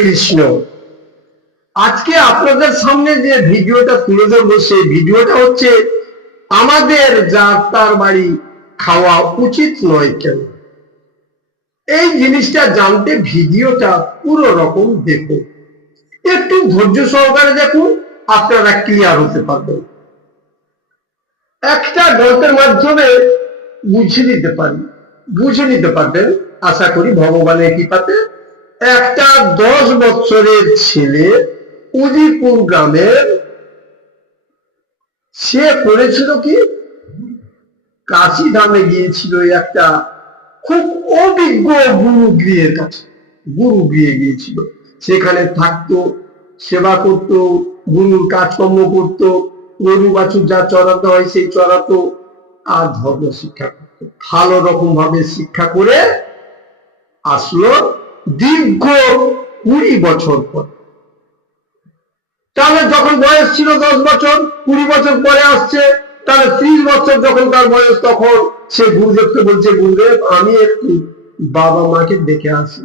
কৃষ্ণ। আজকে আপনাদের সামনে যে ভিডিওটা তুলে ধরবো সেই ভিডিওটা হচ্ছে আমাদের যাত্রার বাড়ি খাওয়া উচিত নয় কেন। এই জিনিসটা জানতে ভিডিওটা পুরো রকম দেখুন, একটু ধৈর্য সহকারে দেখুন, আপনারা ক্লিয়ার হতে পারবেন। একটা গল্পের মাধ্যমে বুঝে নিতে পারবেন আশা করি ভগবানের কৃপাতে। একটা 10 বছরের ছেলে উদিপুর গ্রামের, সে করেছিল কি, কাশি ধামে গিয়েছিল একটা খুব অভিজ্ঞ গুরুগৃহের কাছে। গুরুগৃহে গিয়েছিল, সেখানে থাকতো, সেবা করত, গুরুর কাজকর্ম করত, গরু বাছুর যা চড়াতে হয় সেই চড়াতো, আর ধর্ম শিক্ষা করত। ভালো রকম ভাবে শিক্ষা করে আসলো দীর্ঘ 20 বছর পর। তাহলে যখন বয়স ছিল 10 বছর, 20 বছর পরে আসছে, তাহলে 30 বছর যখন তার বয়স, তখন সে গুরুদেবকে বলছে, গুরুদেব আমি একটু বাবা মাকে দেখে আসি,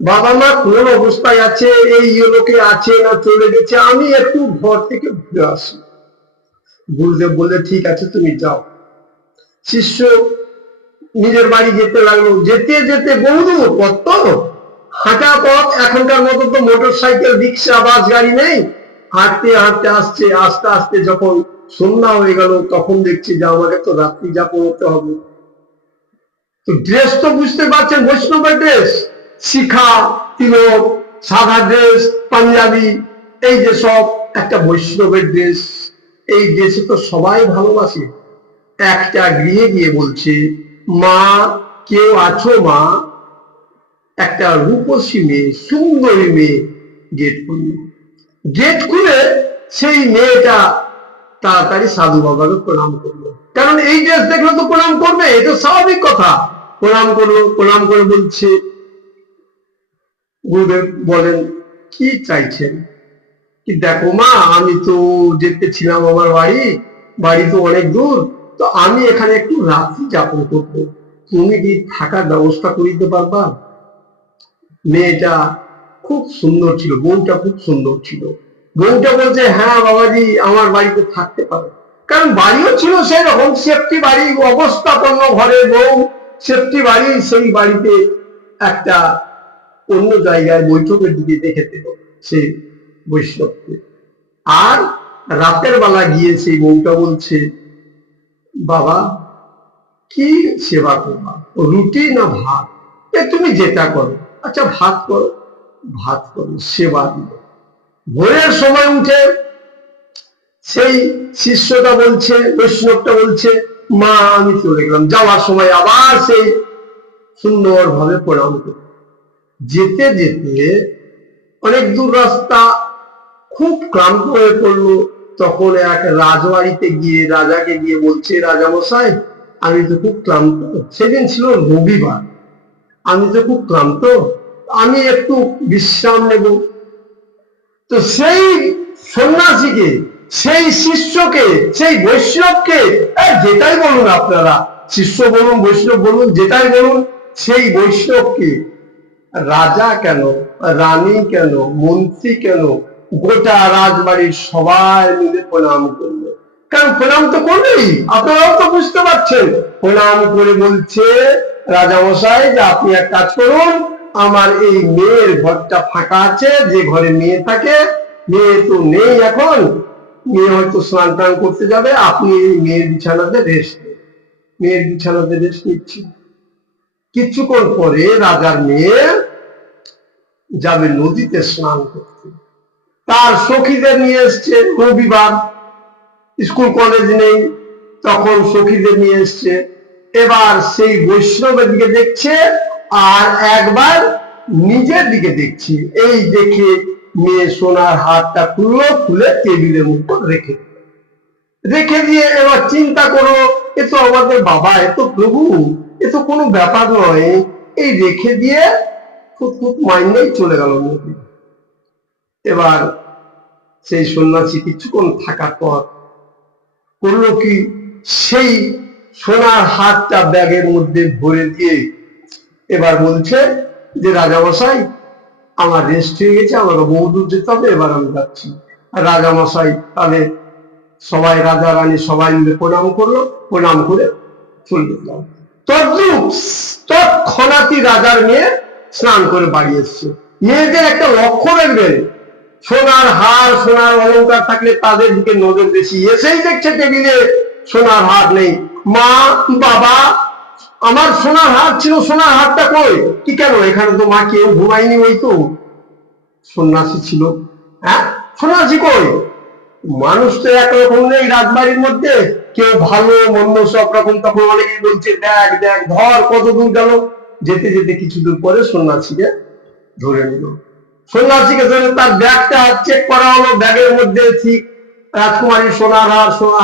বাবা মা কোন অবস্থায় আছে, এই লোকে আছে না চলে গেছে, আমি একটু ঘর থেকে ঘুরে আসি। গুরুদেব বললে ঠিক আছে তুমি যাও। শিষ্য নিজের বাড়ি যেতে লাগলো। যেতে যেতে বহুদূর পথ, তো হাঁটা পথ, এখনকার মতো তো মোটর সাইকেল, রিক্সা, বাস গাড়ি নেই। হাঁটতে হাঁটতে আসছে, আস্তে আস্তে যখন সন্ধ্যা হয়ে গেল, তখন দেখছি যে আমাকে তো রাত্রি যাপন হতে হবে। তো ড্রেস তো বুঝতে পারছেন, বৈষ্ণবের ড্রেস, শিখা, তিলক, সাদা ড্রেস, পাঞ্জাবি, এই যে সব একটা বৈষ্ণবের ড্রেস। এই ড্রেসে তো সবাই ভালোবাসে। একটা গৃহে গিয়ে বলছে, মা কেউ আছো মা? একটা রূপসী মেয়ে, সুন্দরী মেয়ে গেট খুলল। গেট খুলে সেই মেয়েটা তাড়াতাড়ি সাধু বাবাকে প্রণাম করলো, কারণ এই ড্রেস দেখলে তো প্রণাম করবে, এটা স্বাভাবিক কথা। প্রণাম করলো, প্রণাম করে বলছে, গুরুদেব বলেন কি চাইছেন? কি দেখো মা, আমি তো যেতেছিলাম আমার বাড়ি তো অনেক দূর, তো আমি এখানে একটু রাত্রি যাপন করবো, তুমি কি থাকার ব্যবস্থা করে দিতে পারবা? মেয়েটা খুব সুন্দর ছিল, বউটা খুব সুন্দর ছিল। বউটা বলছে, হ্যাঁ বাবাজি আমার বাড়িতে থাকতে পারো। কারণ বাড়িও ছিল সেরকম সেফটি বাড়ি, অবস্থাপন্ন ঘরের বউ, সেফটি বাড়ি। সেই বাড়িতে একটা অন্য জায়গায় বৈঠকের দিকে দেখে পেল সেই বৈষ্ণবকে। আর রাতের বেলা গিয়ে সেই বউটা বলছে, বাবা কি সেবা করবা, রুটি না ভাত? তুমি যেটা করো, আচ্ছা ভাত করো, ভাত করো, সেবা দিল। ভোরের সময় উঠে সেই শিষ্যটা বলছে, বৈষ্ণবটা বলছে, মা আমি চলে গেলাম। যাওয়ার সময় আবার সেই সুন্দর ভাবে প্রণাম করে যেতে যেতে অনেক দূর রাস্তা, খুব ক্লান্ত হয়ে পড়লো। তখন এক রাজবাড়িতে গিয়ে রাজাকে গিয়ে বলছে, রাজা মশাই আমি তো খুব ক্লান্ত, সেদিন ছিল রবিবার, আমি তো খুব ক্লান্ত, আমি একটু বিশ্রাম নেব। তো সেই সন্ন্যাসীকে, সেই শিষ্যকে, সেই বৈষ্ণবকে, যেটাই বলুন আপনারা, শিষ্য বলুন, বৈষ্ণব বলুন, যেটাই বলুন, সেই বৈষ্ণবকে রাজা কেন, রানী কেন, মন্ত্রী কেন, গোটা রাজবাড়ির সবাই মিলে প্রণাম করলো। কারণ প্রণাম তো করবেই, আপনারাও তো বুঝতে পারছেন। প্রণাম করে বলছে, রাজা মশাই যে আপনি এক কাজ করুন, আমার এই মেয়ের ঘরটা ফাঁকা আছে, যে ঘরে মেয়ে থাকে, মেয়ে তো নেই এখন, মেয়ে হয়তো স্নান টান করতে যাবে, আপনি এই মেয়ের বিছানাতে রেস্ট নিন। মেয়ের বিছানাতে রেস্ট নিচ্ছি। কিছুক্ষণ পরে রাজার মেয়ে যাবে নদীতে স্নান করতে, তার সখীদের নিয়ে এসছে, রবিবার, স্কুল কলেজ নেই, তখন সখীদের নিয়ে এসছে। এবার সেই বৈষ্ণবের দিকে দেখছে আর একবার নিজের দিকে দেখছি। এই দেখে মেয়ে সোনার হাতটা খুলে টেবিলের উপর রেখে দিয়ে এবার চিন্তা করো, এ তো আমাদের বাবা, এ তো প্রভু, এ তো কোনো ব্যাপার নয়। এই রেখে দিয়ে খুব মাইন্ডেই চলে গেল নদী। এবার সেই সন্ন্যাসী কিছুক্ষণ থাকার পর করলো কি, সেই সোনার হাতটা ব্যাগের মধ্যে ভরে দিয়ে এবার বলছে যে রাজামশাই আমার রেস্ট হয়ে গেছে, আমাকে বহুদূর যেতে হবে, এবার আমি যাচ্ছি। রাজা মশাই তাহলে সবাই, রাজা রানী সবাই মিলে প্রণাম করলো, প্রণাম করে চলে গেলাম। তৎক্ষণাৎই রাজার মেয়ে স্নান করে বাড়ি এসছে। মেয়েদের একটা লক্ষ্য রাখবেন, সোনার হার সোনার অলংকার থাকলে তাদের দিকে নজর বেশি। এসেই দেখছে টেবিলে সোনার হার নেই। মা, বাবা, আমার সোনার হার ছিল, সোনার হারটা কই? কি কেন? এখানে তো মা কেউ ঘুমায়নি, ওই তো সন্ন্যাসী ছিল। হ্যাঁ, সন্ন্যাসী কই? মানুষ তো একরকম নেই রাজবাড়ির মধ্যে, কেউ ভালো মন্দ সব রকম। তখন অনেকে বলছে দেখ দেখ, ধর কত দূর গেল। যেতে যেতে কিছু দূর পরে সন্ন্যাসীকে ধরে নিল। সন্ন্যাসীকে ধরে তার ব্যাগটা চেক করা হলো, ব্যাগের মধ্যে ঠিক রাজকুমারী সোনার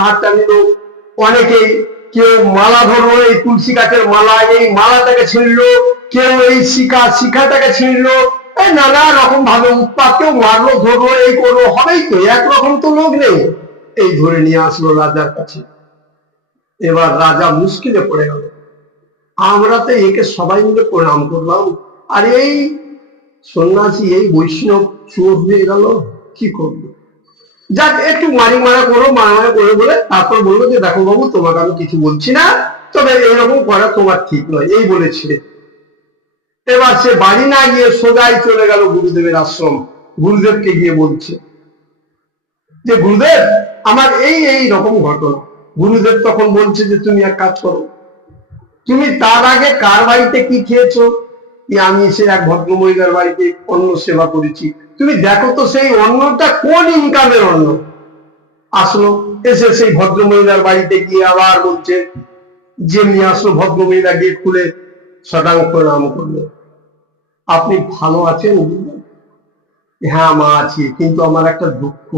হারটা নিল। অনেকেই কেউ মালা ধরলো, এই তুলসী গাছের মালা, এই মালাটাকে ছিঁড়লো, কেউ এই শিখাটাকে ছিঁড়লো, এই নানা রকম ভাবে উৎপাত, কেউ মারলো, ধরলো, এই করলো, হবেই তো, একরকম তো লোক নেই। এই ধরে নিয়ে আসলো রাজার কাছে। এবার রাজা মুশকিলে পড়ে গেল। আমরা তো একে সবাই মিলে প্রণাম করলাম, আর এই সন্ন্যাসী, এই বৈষ্ণব চোর হয়ে গেল, কি করবো? যাক, একটু মারা করে বলে তারপর বললো যে দেখো বাবু, তোমাকে আমি কিছু বলছি না, তবে এরকম করা তোমার ঠিক নয়, এই বলেছে। এবার সে বাড়ি না গিয়ে সোজাই চলে গেল গুরুদেবের আশ্রম। গুরুদেবকে গিয়ে বলছে যে গুরুদেব, আমার এই রকম ঘটনা। গুরুদেব তখন বলছে যে তুমি এক কাজ করো, তুমি তার আগে কার বাড়িতে কি খেয়েছো? আমি এসে এক ভদ্র মহিলার বাড়িতে অন্ন সেবা করেছি, তুমি দেখো তো সেই অন্নটা কোন ইনকামের অন্ন। আসলো, এসে সেই ভদ্র মহিলার বাড়িতে গিয়ে আবার বলছে, যেমনি আসলো ভদ্র মহিলা গেট খুলে শটাং প্রণাম করলো। আপনি ভালো আছেন? হ্যাঁ মা, আছি, কিন্তু আমার একটা দুঃখ।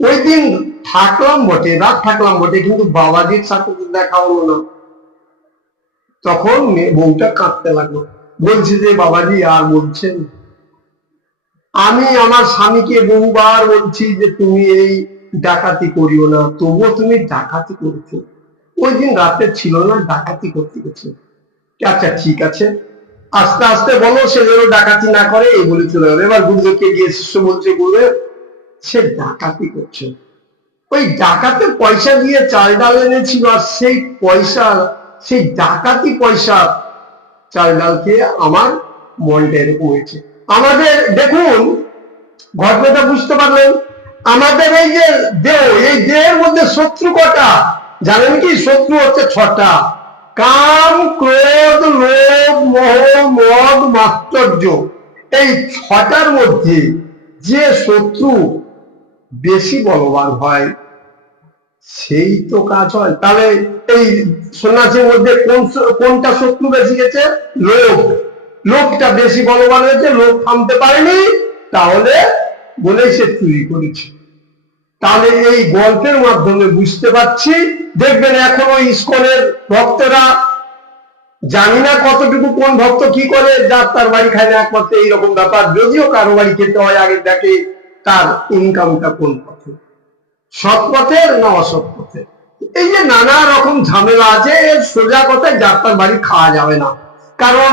ওই দিন থাকলাম বটে, রাত থাকলাম বটে, কিন্তু বাবাজির সাথে দেখা হলো না। তখন বউটা কাঁদতে লাগলো, বলছে যে বাবাজি আর বলছেন, আমি আমার স্বামীকে বহুবার বলছি যে তুমি এই ডাকাতি করিও না, তবুও তুমি ডাকাতি করেছো। ওই দিন রাতে ছিল না, ডাকাতি করতে গেছে। আচ্ছা ঠিক আছে, আস্তে আস্তে বলো সে যেন ডাকাতি না করে, এই বলে চলে যাবে। এবার গুরুদেবকে গিয়ে শিষ্য বলছে, গুরুদেব সে ডাকাতি করছে, ওই ডাকাতের পয়সা দিয়ে চাল ডাল এনেছিল, আর সেই পয়সা, সেই ডাকাতি পয়সা চাল ডাল খেয়ে আমার মনটা এরকম হয়েছে। আমাদের দেখুন, ঘটনাটা বুঝতে পারলেন? আমাদের এই যে দেহ, এই দেহের মধ্যে শত্রু কটা জানেন কি? শত্রু হচ্ছে 6টা: কাম, ক্রোধ, লোভ, মোহ, মদ, মাৎসর্য। এই 6টার মধ্যে যে শত্রু বেশি বলবান হয় সেই তো কাজ হয়। তাহলে এই সন্ন্যাসীর মধ্যে কোনটা শত্রু বেশি গেছে? লোভ। লোভটা বেশি বলবান হয়েছে, লোভ থামতে পারেনি, তাহলে বলেই সে চুরি করেছে। তাহলে এই গল্পের মাধ্যমে বুঝতে পারছি, দেখবেন এখনো ইসকনের ভক্তরা, জানি না কতটুকু কোন ভক্ত কি করে, যার তার বাড়ি খায় না, একমাত্র এইরকম ব্যাপার। যদিও কারো বাড়ি খেতে হয়, আগে দেখে তার ইনকামটা কোন পথে, সৎ পথের না অসৎ পথে। এই যে নানা রকম ঝামেলা আছে, এর সোজা কথায় যার তার বাড়ি খাওয়া যাবে না। কারণ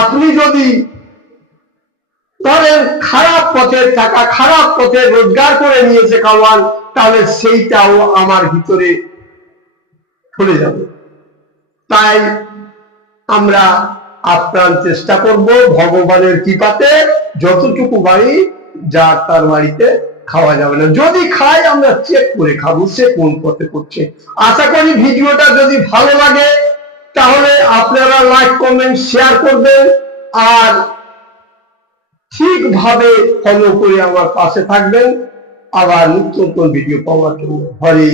আপনি যদি ধরেন খারাপ পথের টাকা, খারাপ পথে রোজগার করে নিয়েছে খাওয়ান, তাহলে সেইটাও আমার ভিতরে চলে যাবে। তাই আমরা আপ্রাণ চেষ্টা করব ভগবানের কৃপাতে যতটুকু বাড়ি, যার তার বাড়িতে খাওয়া যাবে না। যদি খাই, আমরা চেক করে খাবো সে কোন পথে করছে। আশা করি ভিডিওটা যদি ভালো লাগে তাহলে আপনারা লাইক, কমেন্ট, শেয়ার করবেন, আর ঠিকভাবে ফলো করে আমার পাশে থাকবেন আবার নিত্য নতুন ভিডিও পাওয়ার জন্য। হরে